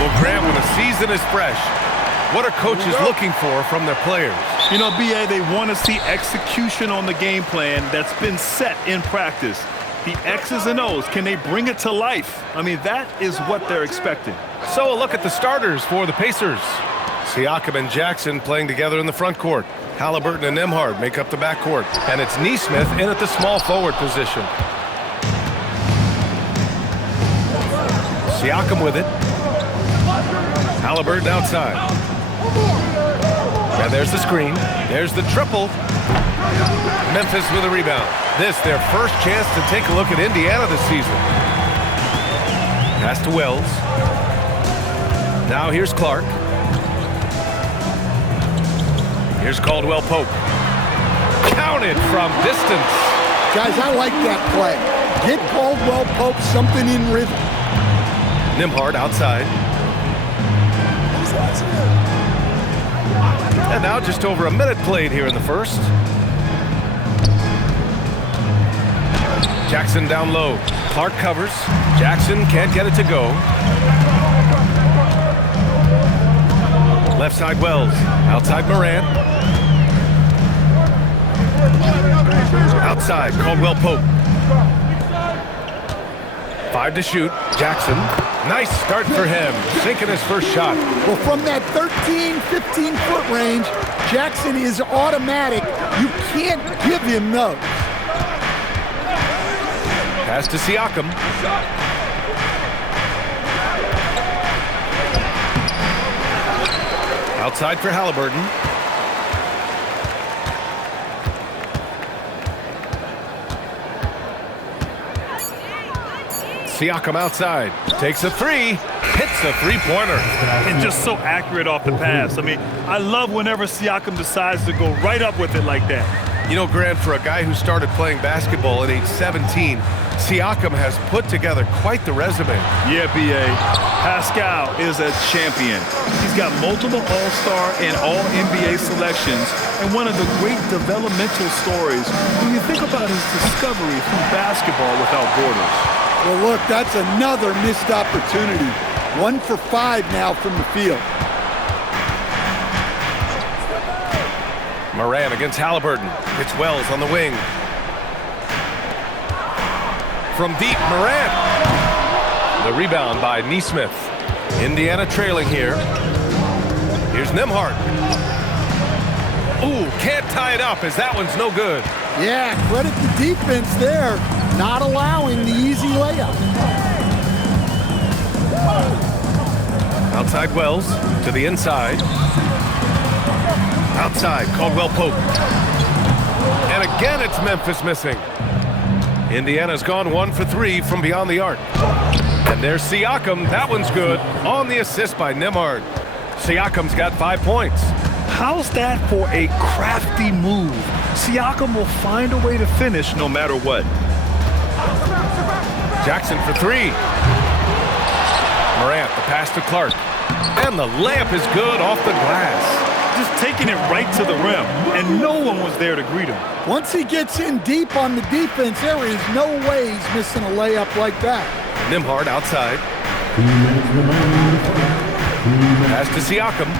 Well, Grant, when a season is fresh, what are coaches looking for from their players? You know, B.A., they want to see execution on the game plan that's been set in practice. The X's and O's, can they bring it to life? I mean, that is what they're expecting. So a look at the starters for the Pacers. Siakam and Jackson playing together in the front court. Halliburton and Nembhard make up the backcourt. And it's Nesmith in at the small forward position. Siakam with it. Halliburton outside. And there's the screen. There's the triple. Memphis with a rebound. This, their first chance to take a look at Indiana this season. Pass to Wells. Now here's Clark. Here's Caldwell Pope. Counted from distance. Guys, I like that play. Get Caldwell Pope something in rhythm. Nembhard outside. And now just over a minute played here in the first. Jackson down low. Clark covers. Jackson can't get it to go. Left side Wells. Outside Morant. Outside Caldwell Pope. 5 to shoot. Jackson. Nice start for him. Sinking his first shot. Well, from that 13, 15-foot range, Jackson is automatic. You can't give him those. Pass to Siakam. Outside for Halliburton. Siakam outside. Takes a three. Hits a three-pointer. And just so accurate off the pass. I mean, I love whenever Siakam decides to go right up with it like that. You know, Grant, for a guy who started playing basketball at age 17, Siakam has put together quite the resume. Yeah, B.A. Pascal is a champion. He's got multiple All-Star and All-NBA selections, and one of the great developmental stories when you think about his discovery through basketball without borders. Well, look, that's another missed opportunity. 1 for 5 now from the field. Morant against Halliburton. It's Wells on the wing. From deep, Morant. The rebound by Nesmith. Indiana trailing here. Here's Nembhard. Ooh, can't tie it up as that one's no good. Yeah, credit the defense there. Not allowing the easy layup. Outside Wells to the inside. Outside, Caldwell Pope. And again, it's Memphis missing. Indiana's gone 1 for 3 from beyond the arc. And there's Siakam. That one's good. On the assist by Nembhard. Siakam's got 5 points. How's that for a crafty move? Siakam will find a way to finish no matter what. Jackson for 3. Morant, the pass to Clark. And the layup is good off the glass. Just taking it right to the rim, and no one was there to greet him. Once he gets in deep on the defense, there is no way he's missing a layup like that. Nembhard outside. Pass to Siakam.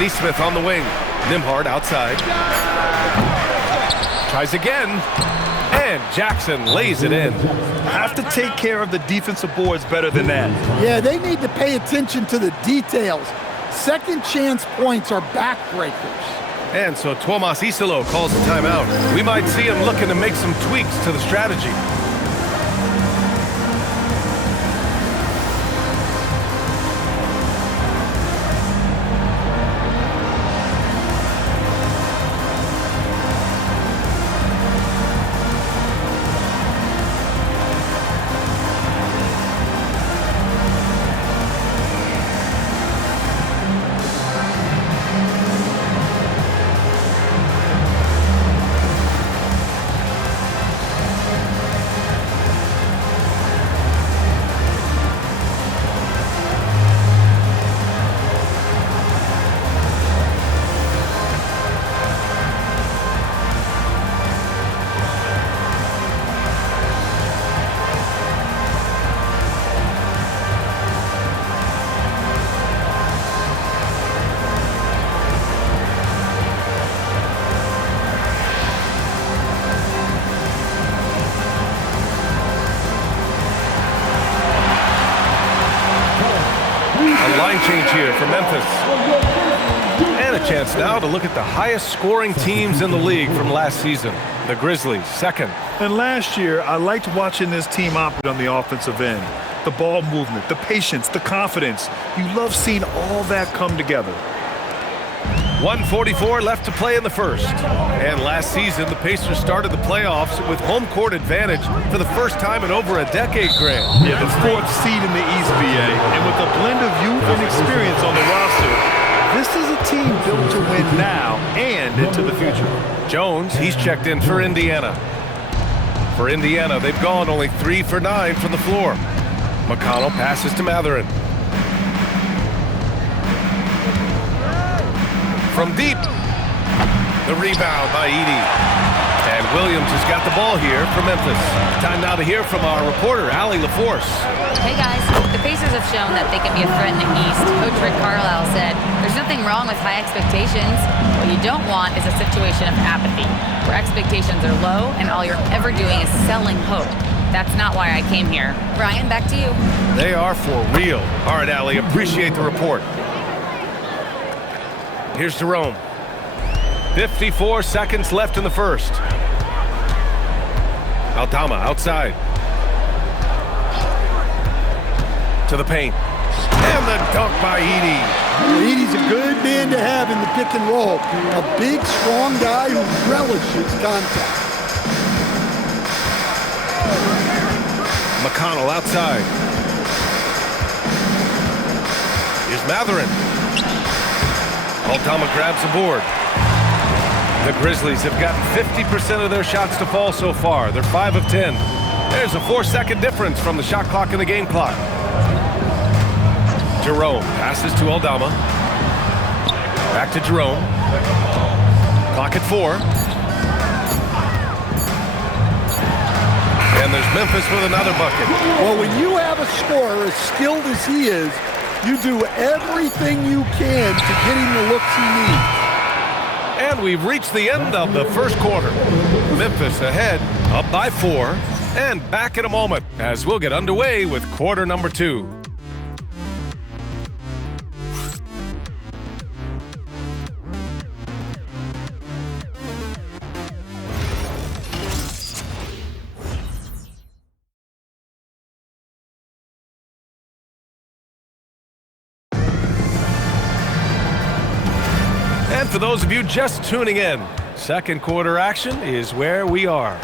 Nesmith on the wing. Nembhard outside. Tries again. And Jackson lays it in. Have to take care of the defensive boards better than that. Yeah, they need to pay attention to the details. Second chance points are backbreakers. And so Tuomas Isalo calls a timeout. We might see him looking to make some tweaks to the strategy. line change here for Memphis. And a chance now to look at the highest scoring teams in the league from last season. The Grizzlies, second. And last year, I liked watching this team operate on the offensive end. The ball movement, the patience, the confidence. You love seeing all that come together. 1:44 left to play in the first. And last season, the Pacers started the playoffs with home court advantage for the first time in over a decade, Grant. Yeah, the 4th seed in the East, BA. And with a blend of youth and experience on the roster, this is a team built to win now and into the future. Jones, he's checked in for Indiana. For Indiana, they've gone only 3 for 9 from the floor. McConnell passes to Matherin. From deep, the rebound by Edey. And Williams has got the ball here for Memphis. Time now to hear from our reporter, Allie LaForce. Hey guys, the Pacers have shown that they can be a threat in the East. Coach Rick Carlisle said, there's nothing wrong with high expectations. What you don't want is a situation of apathy, where expectations are low and all you're ever doing is selling hope. That's not why I came here. Ryan, back to you. They are for real. All right, Allie, appreciate the report. Here's Jerome. 54 seconds left in the first. Aldama outside. To the paint. And the dunk by Edey. Edey's a good man to have in the pick and roll. A big, strong guy who relishes contact. McConnell outside. Here's Matherin. Aldama grabs the board. The Grizzlies have gotten 50% of their shots to fall so far. They're 5 of 10. There's a 4-second difference from the shot clock and the game clock. Jerome passes to Aldama. Back to Jerome. Clock at 4. And there's Memphis with another bucket. Well, when you have a scorer as skilled as he is, you do everything you can to get him the looks he needs. And we've reached the end of the first quarter. Memphis ahead, up by 4, and back in a moment as we'll get underway with quarter number 2. And for those of you just tuning in, second quarter action is where we are.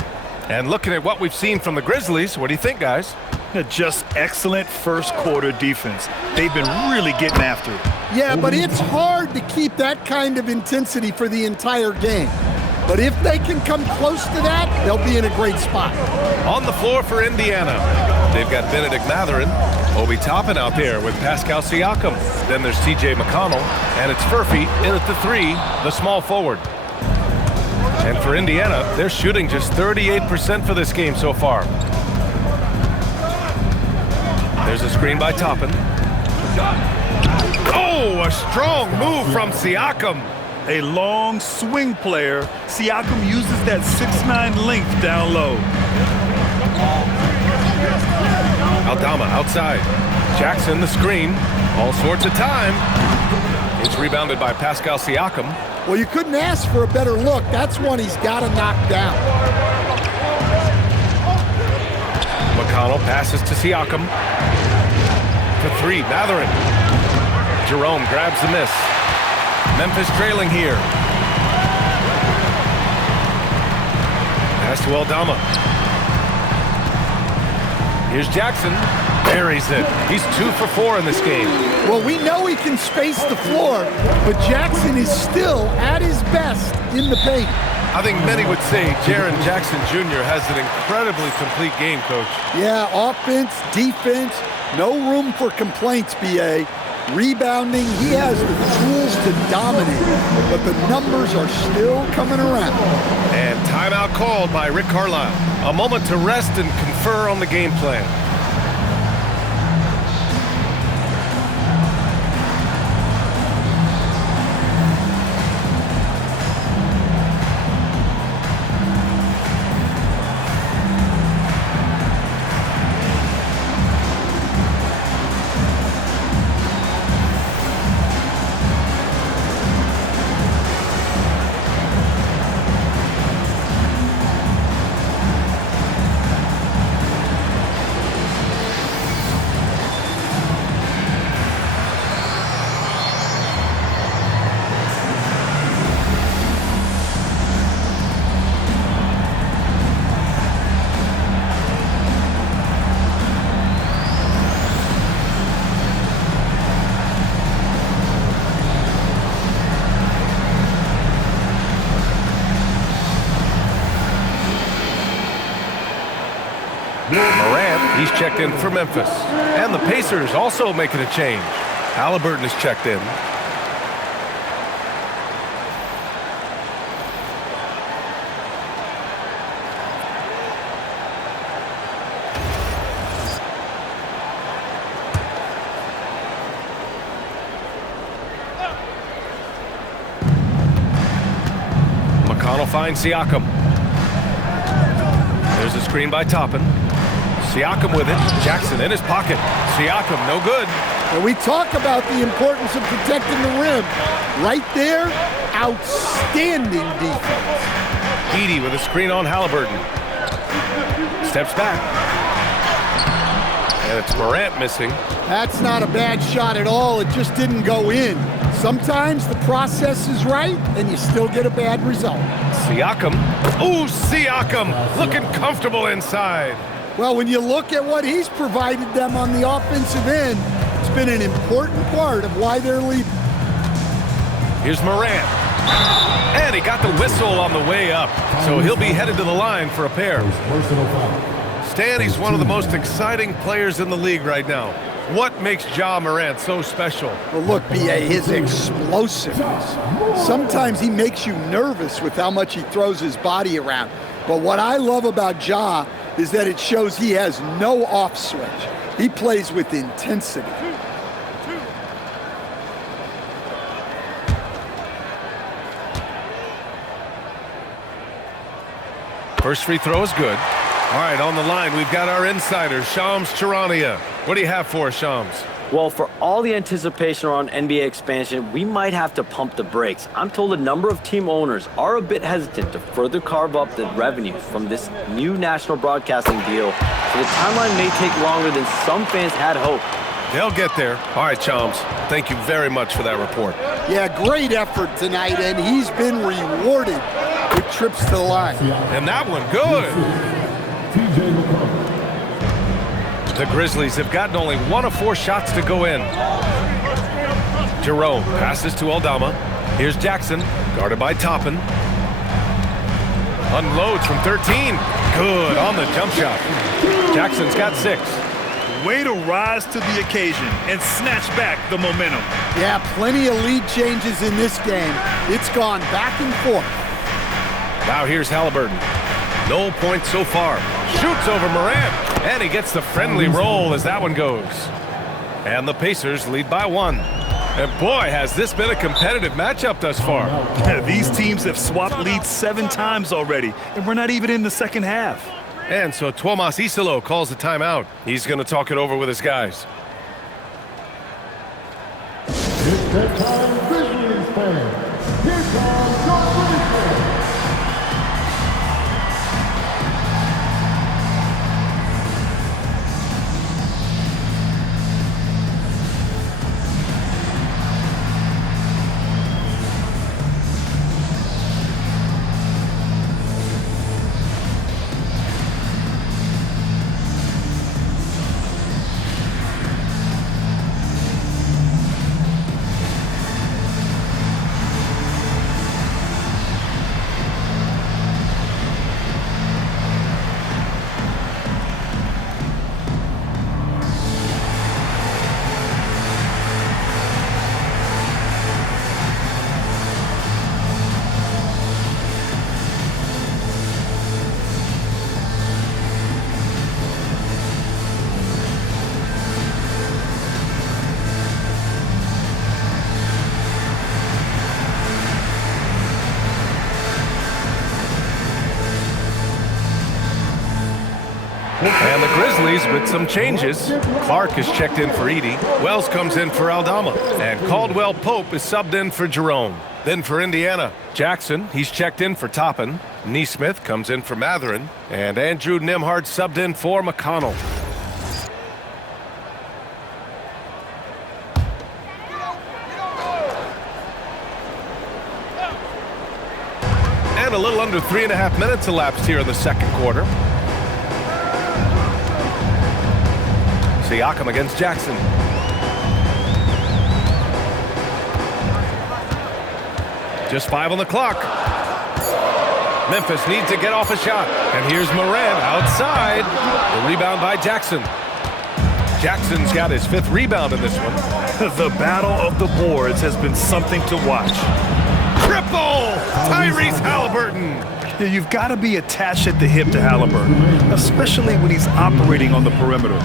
And looking at what we've seen from the Grizzlies, what do you think, guys? Just excellent first quarter defense. They've been really getting after it. Yeah, but it's hard to keep that kind of intensity for the entire game. But if they can come close to that, they'll be in a great spot. On the floor for Indiana, they've got Benedict Matherin, Obi Toppin out there with Pascal Siakam. Then there's TJ McConnell, and it's Furphy in at the 3, the small forward. And for Indiana, they're shooting just 38% for this game so far. There's a screen by Toppin. Oh, a strong move from Siakam. A long swing player, Siakam uses that 6'9" length down low. Aldama outside. Jackson the screen. All sorts of time. It's rebounded by Pascal Siakam. Well, you couldn't ask for a better look. That's one he's got to knock down. McConnell passes to Siakam. For 3, Matherin. Jerome grabs the miss. Memphis trailing here. Pass to Aldama. Here's Jackson. Buries it. He's 2 for 4 in this game. Well, we know he can space the floor, but Jackson is still at his best in the paint. I think many would say Jaren Jackson Jr. has an incredibly complete game, Coach. Yeah, offense, defense, no room for complaints, B.A. Rebounding, he has the tools to dominate, but the numbers are still coming around. And timeout called by Rick Carlisle. A moment to rest and confer on the game plan. Morant, he's checked in for Memphis. And the Pacers also making a change. Halliburton is checked in. McConnell finds Siakam. There's a screen by Toppin. Siakam with it. Jackson in his pocket. Siakam, no good. And we talk about the importance of protecting the rim. Right there, outstanding defense. Edey with a screen on Halliburton. Steps back. And it's Morant missing. That's not a bad shot at all. It just didn't go in. Sometimes the process is right, and you still get a bad result. Siakam. Ooh, Siakam looking comfortable inside. Well, when you look at what he's provided them on the offensive end, it's been an important part of why they're leading. Here's Morant. And he got the whistle on the way up, so he'll be headed to the line for a pair. Stan, he's one of the most exciting players in the league right now. What makes Ja Morant so special? Well, look, B.A., his explosiveness. Sometimes he makes you nervous with how much he throws his body around. But what I love about Ja is that it shows he has no off switch. He plays with intensity. First free throw is good. All right, on the line, we've got our insider, Shams Charania. What do you have for us, Shams? Well, for all the anticipation around NBA expansion, we might have to pump the brakes. I'm told a number of team owners are a bit hesitant to further carve up the revenue from this new national broadcasting deal, so the timeline may take longer than some fans had hoped. They'll get there. All right, Shams, thank you very much for that report. Yeah, great effort tonight, and he's been rewarded with trips to the line. And that one, good. The Grizzlies have gotten only 1 of 4 shots to go in. Jerome passes to Aldama. Here's Jackson, guarded by Toppin. Unloads from 13. Good on the jump shot. Jackson's got 6. Way to rise to the occasion and snatch back the momentum. Yeah, plenty of lead changes in this game. It's gone back and forth. Now here's Halliburton. No points so far. Shoots over Morant, and he gets the friendly roll as that one goes. And the Pacers lead by 1. And boy, has this been a competitive matchup thus far. These teams have swapped leads 7 times already, and we're not even in the second half. And so Tuomas Isalo calls the timeout. He's going to talk it over with his guys. It's that time, Grizzlies fans. Here comes your Grizzlies. And the Grizzlies with some changes. Clark is checked in for Edey. Wells comes in for Aldama. And Caldwell Pope is subbed in for Jerome. Then for Indiana, Jackson, he's checked in for Toppin. Neesmith comes in for Matherin. And Andrew Nembhard subbed in for McConnell. And a little under 3.5 minutes elapsed here in the second quarter. Siakam against Jackson. Just 5 on the clock. Memphis needs to get off a shot. And here's Morant outside. The rebound by Jackson. Jackson's got his 5th rebound in this one. The battle of the boards has been something to watch. Triple! Tyrese Halliburton. Yeah, you've got to be attached at the hip to Halliburton, especially when he's operating on the perimeter.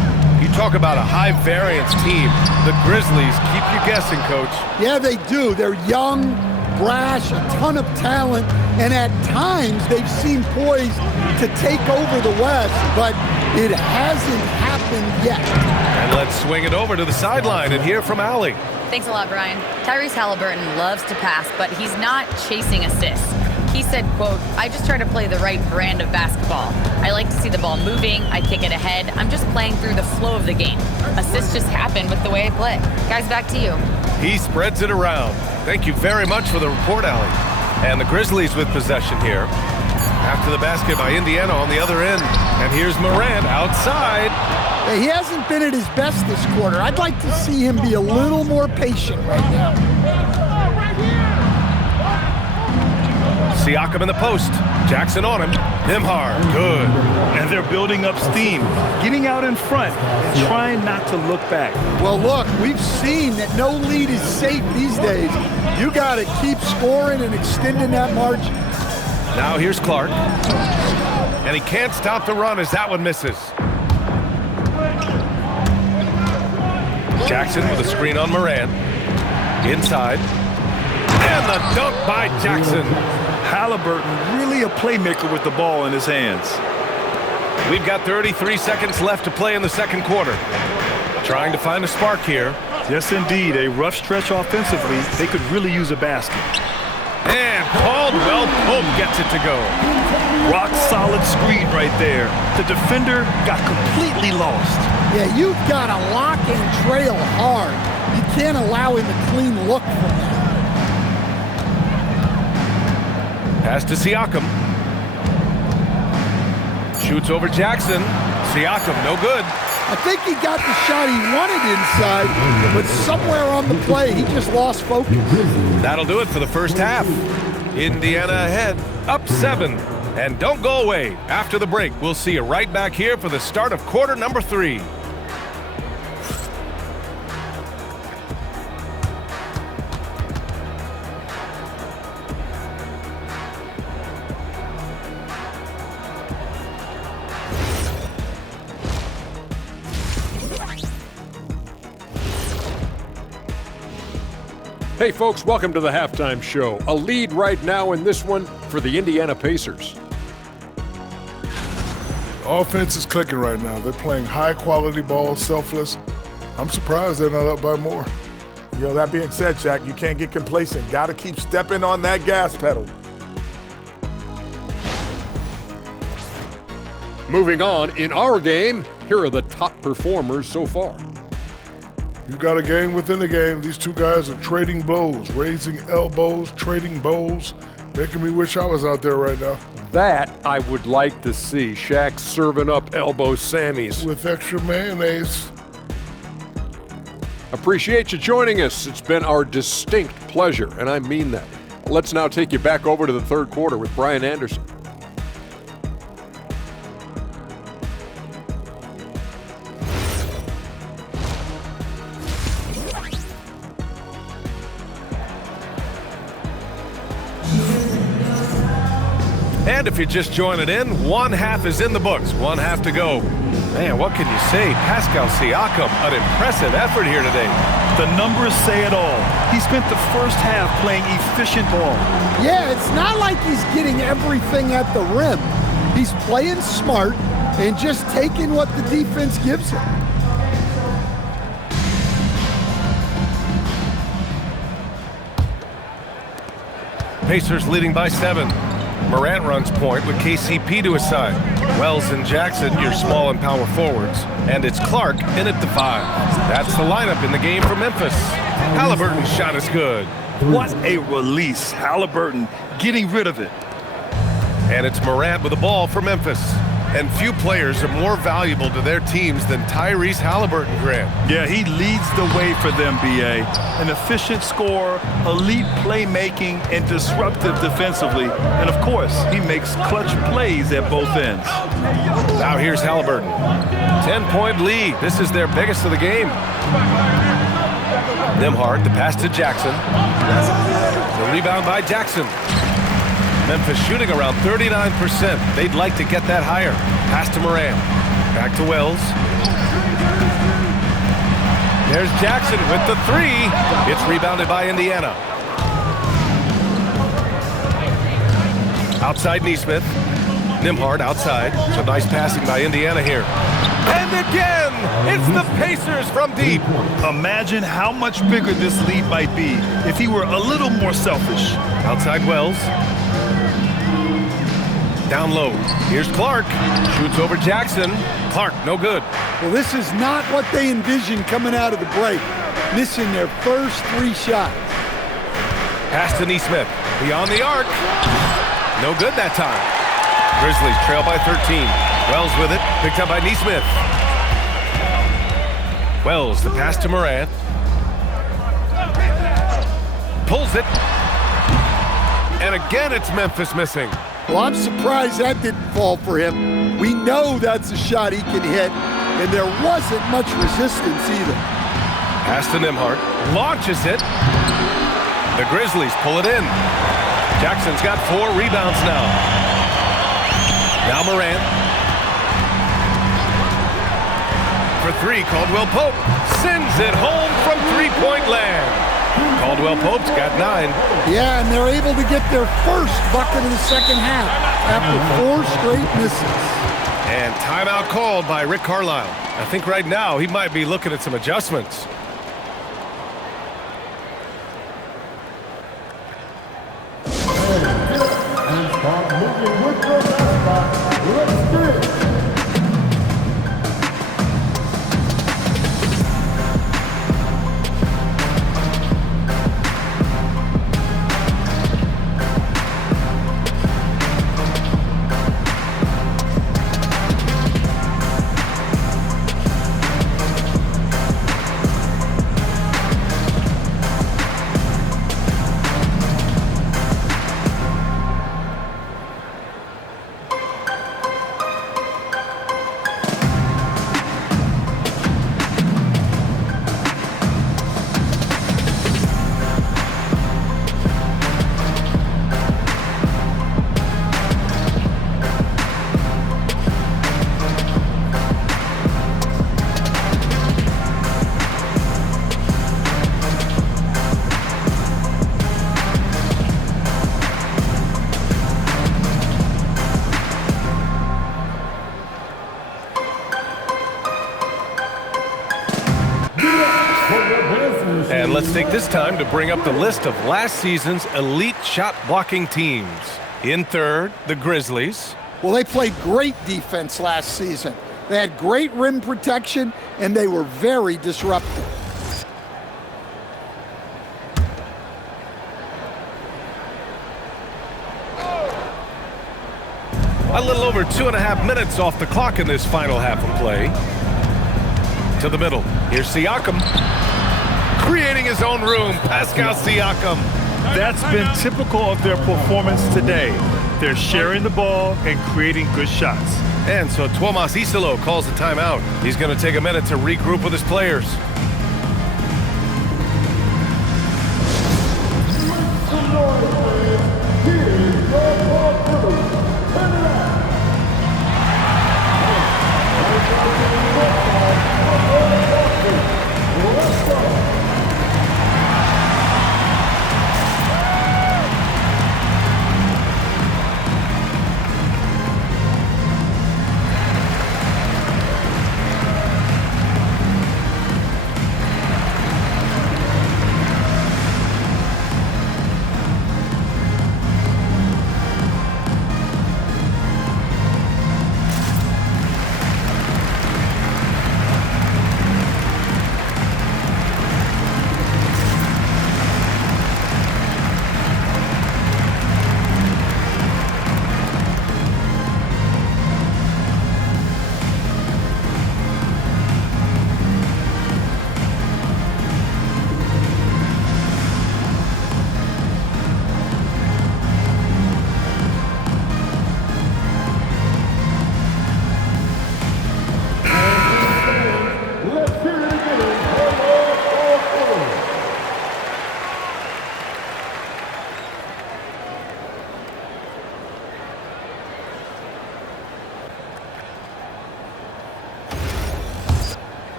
You talk about a high-variance team. The Grizzlies keep you guessing, Coach. Yeah, they do. They're young, brash, a ton of talent, and at times they've seemed poised to take over the West, but it hasn't happened yet. And let's swing it over to the sideline and hear from Allie. Thanks a lot, Brian. Tyrese Halliburton loves to pass, but he's not chasing assists. He said, quote, "I just try to play the right brand of basketball. I like to see the ball moving. I kick it ahead. I'm just playing through the flow of the game. Assists just happen with the way I play." Guys, back to you. He spreads it around. Thank you very much for the report, Allie. And the Grizzlies with possession here. After the basket by Indiana on the other end. And here's Morant outside. He hasn't been at his best this quarter. I'd like to see him be a little more patient right now. Siakam in the post. Jackson on him. Nembhard, good. And they're building up steam, getting out in front, and trying not to look back. Well, look, we've seen that no lead is safe these days. You got to keep scoring and extending that margin. Now here's Clark. And he can't stop the run as that one misses. Jackson with a screen on Morant. Inside. And the dunk by Jackson. Halliburton really a playmaker with the ball in his hands. We've got 33 seconds left to play in the second quarter. Trying to find a spark here. Yes, indeed. A rough stretch offensively. They could really use a basket. And Caldwell Pope gets it to go. Rock solid screen right there. The defender got completely lost. Yeah, you've got to lock and trail hard. You can't allow him a clean look from that. Pass to Siakam. Shoots over Jackson. Siakam, no good. I think he got the shot he wanted inside, but somewhere on the play, he just lost focus. That'll do it for the first half. Indiana ahead, up 7. And don't go away. After the break, we'll see you right back here for the start of quarter number 3. Hey folks, welcome to the halftime show. A lead right now in this one for the Indiana Pacers. Offense is clicking right now. They're playing high-quality ball, selfless. I'm surprised they're not up by more. That being said, Jack, you can't get complacent. Got to keep stepping on that gas pedal. Moving on, in our game, here are the top performers so far. You got a game within the game. These two guys are trading blows, raising elbows, trading bowls, making me wish I was out there right now. That I would like to see. Shaq serving up elbow Sammys. With extra mayonnaise. Appreciate you joining us. It's been our distinct pleasure, and I mean that. Let's now take you back over to the third quarter with Brian Anderson. And if you're just joining in, one half is in the books, one half to go. Man, what can you say? Pascal Siakam, an impressive effort here today. The numbers say it all. He spent the first half playing efficient ball. Yeah, it's not like he's getting everything at the rim. He's playing smart and just taking what the defense gives him. Pacers leading by 7. Morant runs point with KCP to his side. Wells and Jackson, your small and power forwards. And it's Clark in at the 5. That's the lineup in the game for Memphis. Halliburton's shot is good. What a release. Halliburton getting rid of it. And it's Morant with the ball for Memphis. And few players are more valuable to their teams than Tyrese Halliburton, Graham. Yeah, he leads the way for them, B.A. An efficient scorer, elite playmaking, and disruptive defensively. And, of course, he makes clutch plays at both ends. Now here's Halliburton. 10-point lead. This is their biggest of the game. Nembhard, the pass to Jackson. The rebound by Jackson. Memphis shooting around 39%. They'd like to get that higher. Pass to Moran. Back to Wells. There's Jackson with the three. It's rebounded by Indiana. Outside Nesmith. Nembhard outside. So nice passing by Indiana here. And again, it's the Pacers from deep. Imagine how much bigger this lead might be if he were a little more selfish. Outside Wells. Down low. Here's Clark. Shoots over Jackson. Clark, no good. Well, this is not what they envisioned coming out of the break. Missing their first 3 shots. Pass to Nesmith. Beyond the arc. No good that time. Grizzlies trail by 13. Wells with it. Picked up by Nesmith. Wells, the pass to Morant. Pulls it. And again, it's Memphis missing. Well, I'm surprised that didn't fall for him. We know that's a shot he can hit, and there wasn't much resistance either. Pass to Nembhard. Launches it. The Grizzlies pull it in. Jackson's got 4 rebounds now. Now Morant. For 3, Caldwell Pope sends it home from 3-point land. Caldwell Pope's got 9. Yeah, and they're able to get their first bucket in the second half after 4 straight misses. And timeout called by Rick Carlisle. I think right now he might be looking at some adjustments. And start moving with the basketball. Let's do it. And let's take this time to bring up the list of last season's elite shot blocking teams. In third, the Grizzlies. Well, they played great defense last season. They had great rim protection, and they were very disruptive. A little over 2.5 minutes off the clock in this final half of play. To the middle. Here's Siakam. Creating his own room. Pascal Siakam. That's been typical of their performance today. They're sharing the ball and creating good shots. And so Tuomas Isalo calls a timeout. He's going to take a minute to regroup with his players.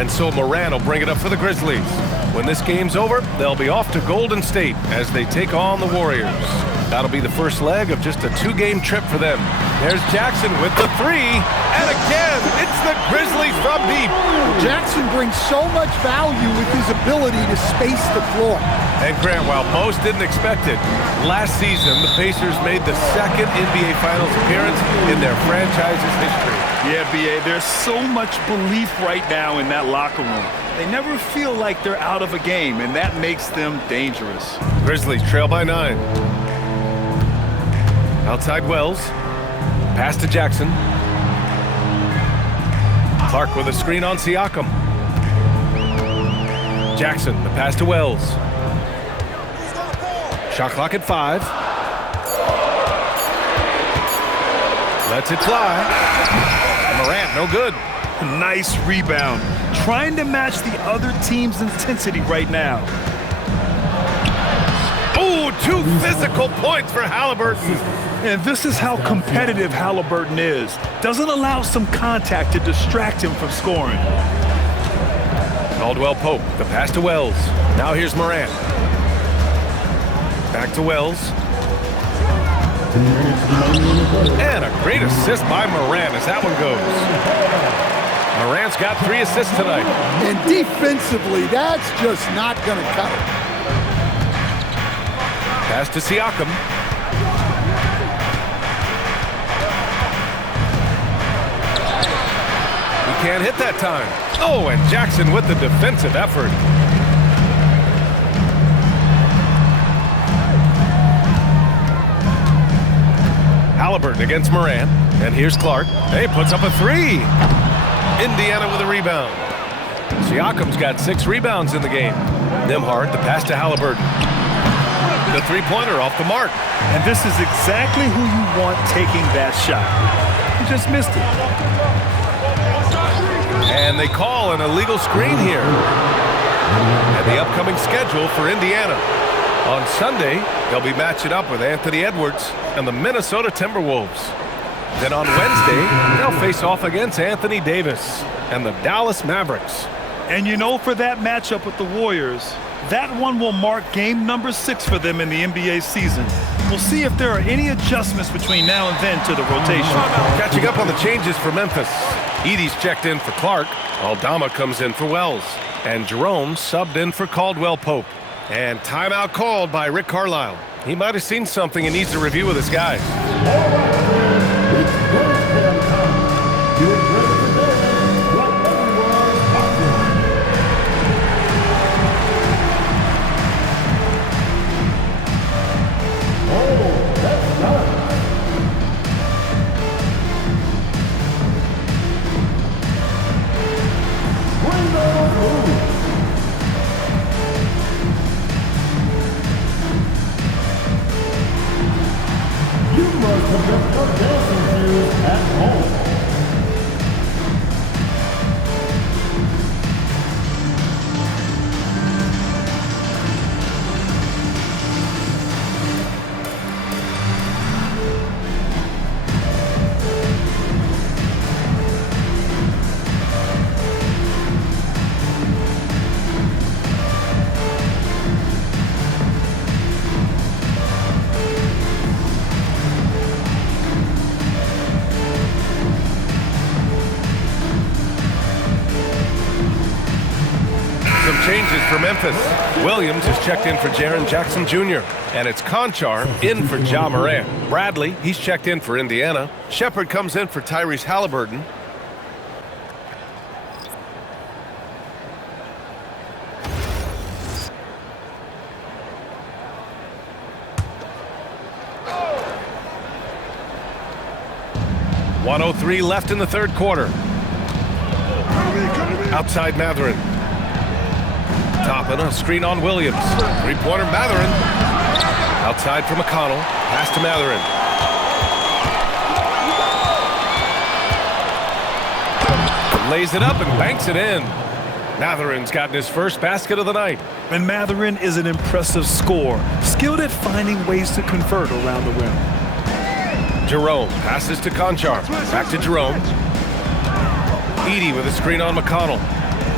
And so Moran will bring it up for the Grizzlies. When this game's over, they'll be off to Golden State as they take on the Warriors. That'll be the first leg of just a 2-game trip for them. There's Jackson with the 3, and again, it's the Grizzlies from deep. Jackson brings so much value with his ability to space the floor. And Grant, while most didn't expect it, last season the Pacers made the second NBA Finals appearance in their franchise's history. Yeah, B.A., there's so much belief right now in that locker room. They never feel like they're out of a game, and that makes them dangerous. Grizzlies trail by 9. Outside Wells. Pass to Jackson. Clark with a screen on Siakam. Jackson, the pass to Wells. Shot clock at 5. Lets it fly. Morant, no good. Nice rebound. Trying to match the other team's intensity right now. Ooh, 2 physical points for Halliburton. And this is how competitive Halliburton is. Doesn't allow some contact to distract him from scoring. Caldwell Pope, the pass to Wells. Now here's Morant. Back to Wells. And a great assist by Morant as that one goes. Morant's got 3 assists tonight. And defensively, that's just not going to cut it. Pass to Siakam. He can't hit that time. Oh, and Jackson with the defensive effort. Halliburton against Moran. And here's Clark. Hey, puts up a 3. Indiana with a rebound. Siakam's got 6 rebounds in the game. Nembhard, the pass to Halliburton. The 3-pointer off the mark. And this is exactly who you want taking that shot. He just missed it. And they call an illegal screen here. And the upcoming schedule for Indiana. On Sunday, they'll be matching up with Anthony Edwards and the Minnesota Timberwolves. Then on Wednesday, they'll face off against Anthony Davis and the Dallas Mavericks. And you know, for that matchup with the Warriors, that one will mark game number 6 for them in the NBA season. We'll see if there are any adjustments between now and then to the rotation. Catching up on the changes for Memphis. Edey's checked in for Clark. Aldama comes in for Wells. And Jerome subbed in for Caldwell Pope. And timeout called by Rick Carlisle. He might have seen something and needs to review with his guys. Changes for Memphis. Williams is checked in for Jaren Jackson Jr. And it's Conchar in for Ja Morant. Bradley, he's checked in for Indiana. Shepard comes in for Tyrese Halliburton. .103 left in the third quarter. Outside Mathurin. Toppin, a screen on Williams. 3-pointer Mathurin. Outside for McConnell. Pass to Mathurin. Lays it up and banks it in. Mathurin's gotten his first basket of the night. And Mathurin is an impressive scorer, skilled at finding ways to convert around the rim. Jerome passes to Conchar. Back to Jerome. Edey with a screen on McConnell.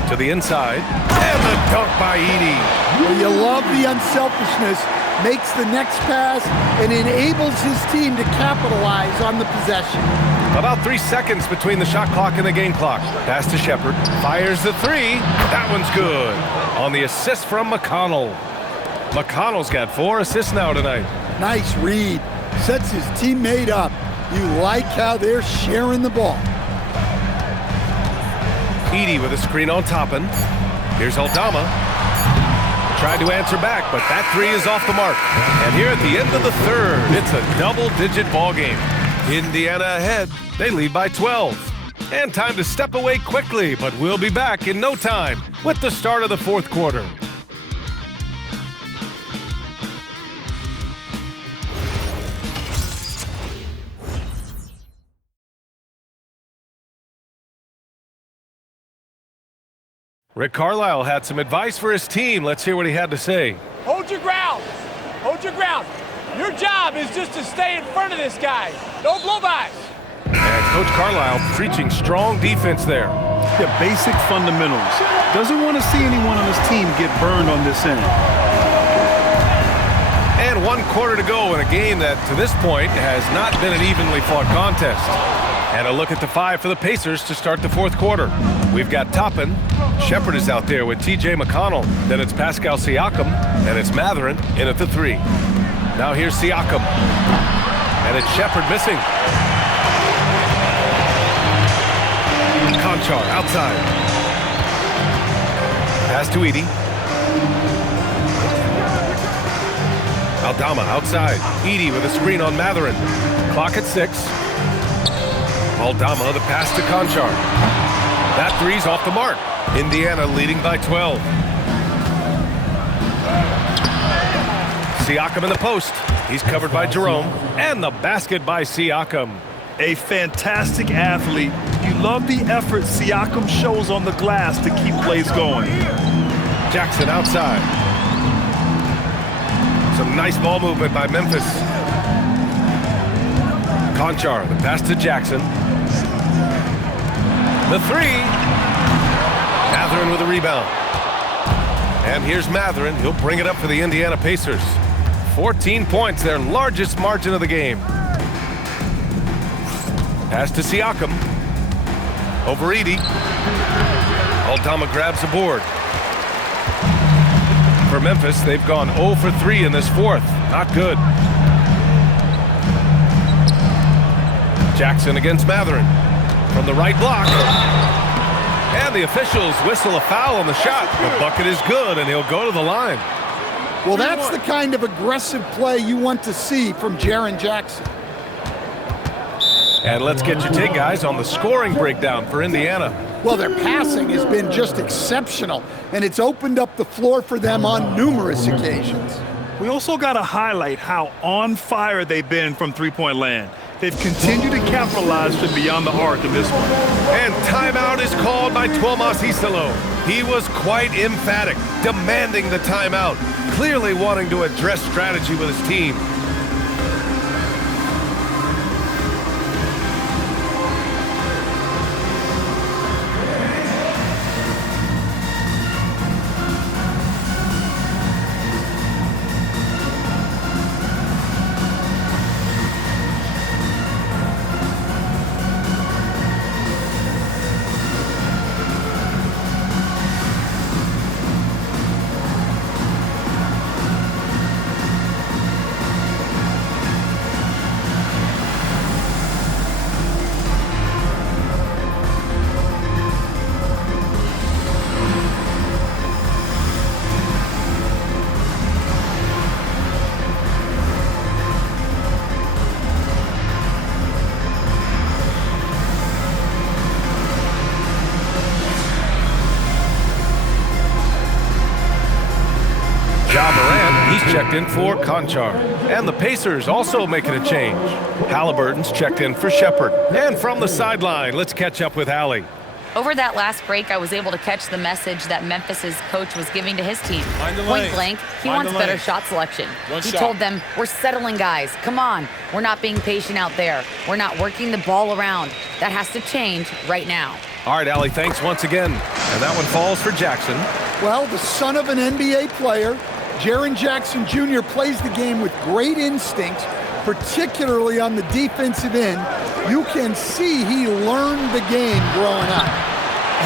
To the inside. And the dunk by Edey. Well, you love the unselfishness. Makes the next pass and enables his team to capitalize on the possession. About 3 seconds between the shot clock and the game clock. Pass to Shepard. Fires the three. That one's good. On the assist from McConnell. McConnell's got 4 assists now tonight. Nice read. Sets his teammate up. You like how they're sharing the ball. Edey with a screen on Toppin. Here's Aldama. Tried to answer back, but that three is off the mark. And here at the end of the third, it's a double-digit ball game. Indiana ahead. They lead by 12. And time to step away quickly, but we'll be back in no time with the start of the fourth quarter. Rick Carlisle had some advice for his team. Let's hear what he had to say. Hold your ground. Hold your ground. Your job is just to stay in front of this guy. No blow-bys. And Coach Carlisle preaching strong defense there. The basic fundamentals. Doesn't want to see anyone on his team get burned on this end. And 1 quarter to go in a game that, to this point, has not been an evenly fought contest. And a look at the 5 for the Pacers to start the fourth quarter. We've got Toppin. Shepard is out there with T.J. McConnell. Then it's Pascal Siakam. And it's Mathurin in at the 3. Now here's Siakam. And it's Shepard missing. Conchar outside. Pass to Edey. Aldama outside. Edey with a screen on Mathurin. Clock at 6. Aldama, the pass to Conchar. That three's off the mark. Indiana leading by 12. Siakam in the post. He's covered by Jerome. And the basket by Siakam. A fantastic athlete. You love the effort Siakam shows on the glass to keep plays going. Jackson outside. Some nice ball movement by Memphis. Conchar, the pass to Jackson. The 3. Mathurin with a rebound. And here's Mathurin. He'll bring it up for the Indiana Pacers. 14 points, their largest margin of the game. Pass to Siakam. Over Edey. Aldama grabs the board. For Memphis, they've gone 0 for 3 in this fourth. Not good. Jackson against Mathurin. From the right block. And the officials whistle a foul on the shot. The bucket is good, and he'll go to the line. Well, that's the kind of aggressive play you want to see from Jaren Jackson. And let's get your take, guys, on the scoring breakdown for Indiana. Well, their passing has been just exceptional, and it's opened up the floor for them on numerous occasions. We also got to highlight how on fire they've been from three-point land. They've continued to capitalize from beyond the arc in this one. And timeout is called by Tuomas Isalo. He was quite emphatic, demanding the timeout, clearly wanting to address strategy with his team. Checked in for Conchar. And the Pacers also making a change. Halliburton's checked in for Shepard. And from the sideline, let's catch up with Hallie. Over that last break, I was able to catch the message that Memphis's coach was giving to his team. Point blank, he wants better shot selection. He told them, we're settling, guys. Come on. We're not being patient out there. We're not working the ball around. That has to change right now. All right, Allie, thanks once again. And that one falls for Jackson. Well, the son of an NBA player, Jaren Jackson Jr. plays the game with great instinct, particularly on the defensive end. You can see he learned the game growing up.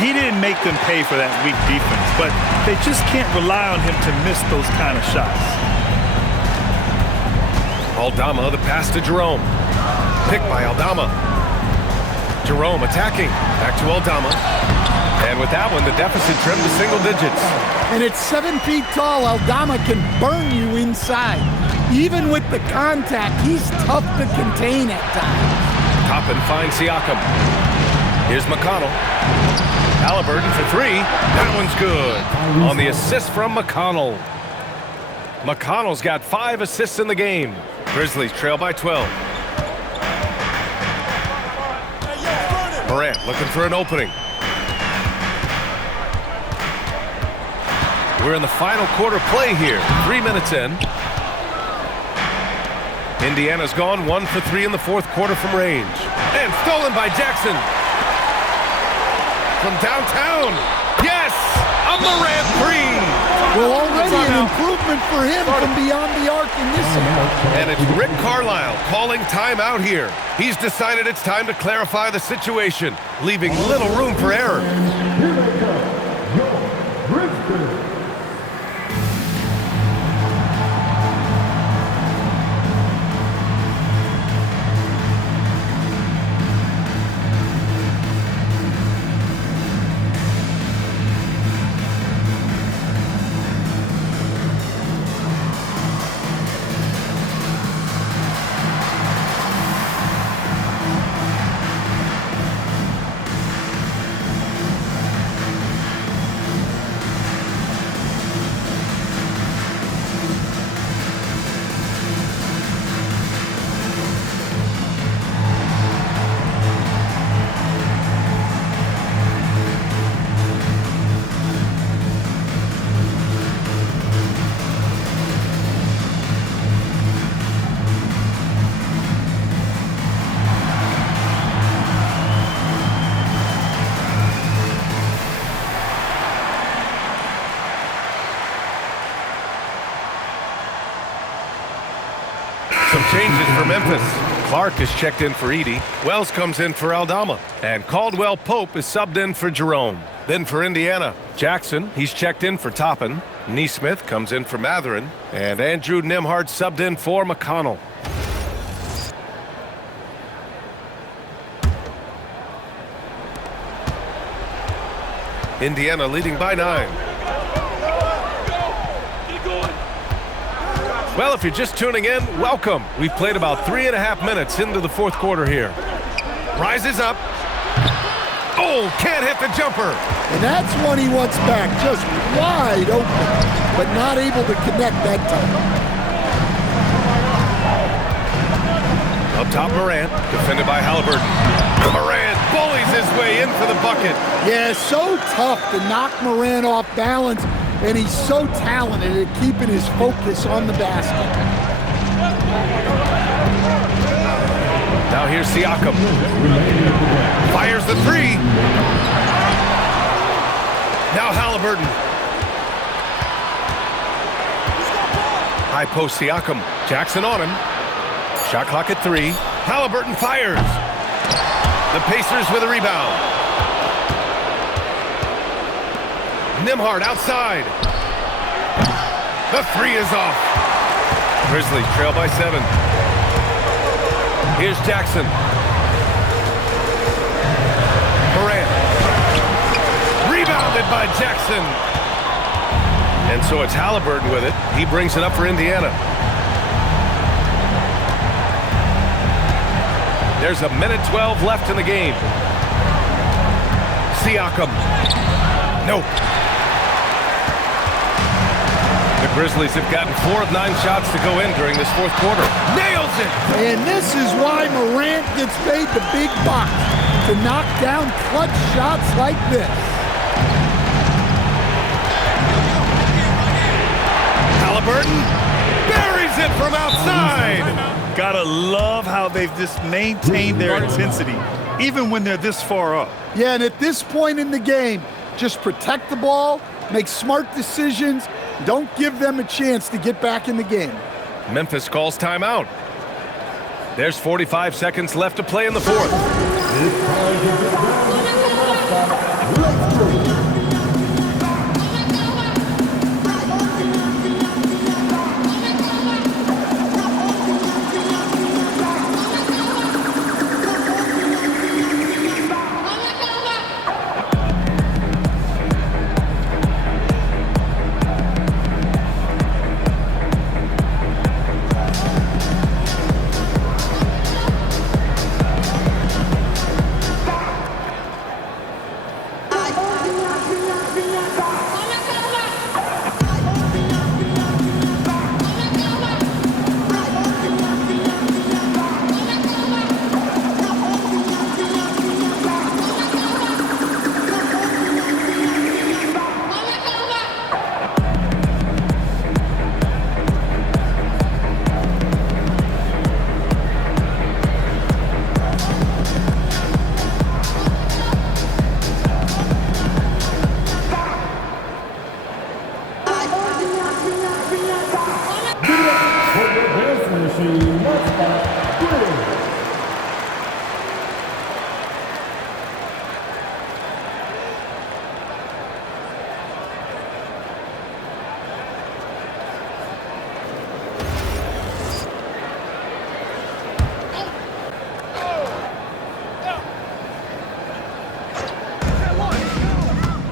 He didn't make them pay for that weak defense, but they just can't rely on him to miss those kind of shots. Aldama, the pass to Jerome. Picked by Aldama. Jerome attacking. Back to Aldama. And with that one, the deficit trimmed to single digits. And at 7 feet tall, Aldama can burn you inside. Even with the contact, he's tough to contain at times. Toppin finds Siakam. Here's McConnell. Halliburton for three. That one's good. On the assist from McConnell. McConnell's got 5 assists in the game. Grizzlies trail by 12. Morant looking for an opening. We're in the final quarter play here. 3 minutes in. Indiana's gone 1 for 3 in the fourth quarter from range. And stolen by Jackson. From downtown. Yes! A Morant three! Well, already an improvement for him from beyond the arc in this game. And it's Rick Carlisle calling timeout here. He's decided it's time to clarify the situation, leaving little room for error. Here they come, your Grizzlies. Some changes for Memphis. Clark is checked in for Edey. Wells comes in for Aldama. And Caldwell Pope is subbed in for Jerome. Then for Indiana, Jackson, he's checked in for Toppin. Neesmith comes in for Matherin. And Andrew Nembhard subbed in for McConnell. Indiana leading by 9. Well, if you're just tuning in, welcome. We've played about 3.5 minutes into the fourth quarter here. Rises up. Oh, can't hit the jumper. And that's one he wants back, just wide open, but not able to connect that time. Up top, Morant, defended by Halliburton. Morant bullies his way in for the bucket. Yeah, so tough to knock Morant off balance. And he's so talented at keeping his focus on the basket. Now here's Siakam. Fires the three. Now Halliburton. High post Siakam. Jackson on him. Shot clock at 3. Halliburton fires. The Pacers with a rebound. Nembhard outside. The 3 is off. Grizzlies trail by 7. Here's Jackson. Morant. Rebounded by Jackson. And so it's Halliburton with it. He brings it up for Indiana. There's a minute 12 left in the game. Siakam. Nope. The Grizzlies have gotten 4 of 9 shots to go in during this fourth quarter. Nails it! And this is why Morant gets paid the big bucks. to knock down clutch shots like this. Halliburton buries it from outside. Gotta love how they've just maintained their intensity, even when they're this far up. Yeah, and at this point in the game, just protect the ball, make smart decisions, don't give them a chance to get back in the game. Memphis calls timeout. There's 45 seconds left to play in the fourth.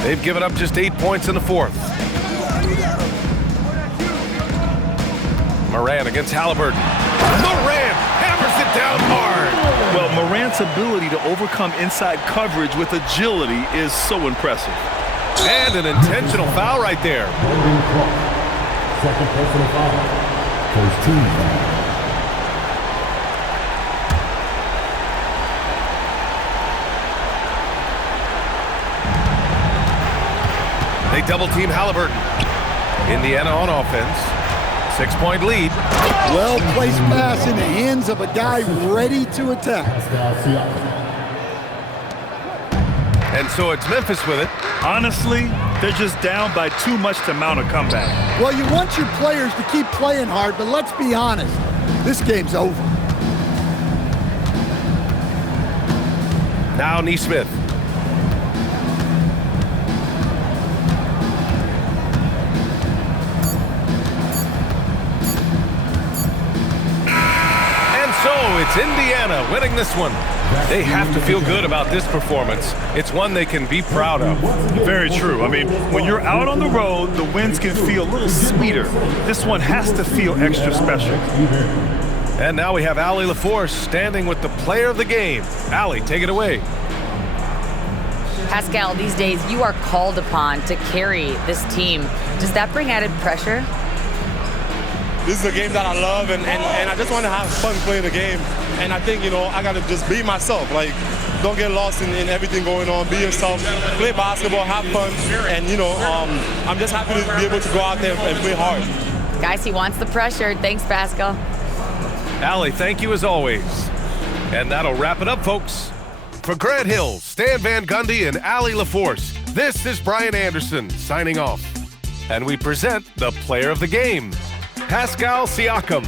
They've given up just 8 points in the fourth. Morant against Halliburton. Morant hammers it down hard. Well, Morant's ability to overcome inside coverage with agility is so impressive. And an intentional foul right there. Second personal foul. First team foul. They double-team Halliburton. Indiana on offense. 6-point lead. Well-placed pass in the hands of a guy ready to attack. And so it's Memphis with it. Honestly, they're just down by too much to mount a comeback. Well, you want your players to keep playing hard, but let's be honest, this game's over. Now Nesmith. So it's Indiana winning this one. They have to feel good about this performance. It's one they can be proud of. Very true. I mean, when you're out on the road, the wins can feel a little sweeter. This one has to feel extra special. And now we have Allie LaForce standing with the player of the game. Allie, take it away. Pascal, these days you are called upon to carry this team. Does that bring added pressure? This is a game that I love, and I just want to have fun playing the game. And I think, I got to just be myself. Like, don't get lost in everything going on. Be yourself, play basketball, have fun. And, I'm just happy to be able to go out there and play hard. Guys, he wants the pressure. Thanks, Pascal. Allie, thank you as always. And that'll wrap it up, folks. For Grant Hill, Stan Van Gundy, and Allie LaForce, this is Brian Anderson signing off. And we present the player of the game, Pascal Siakam.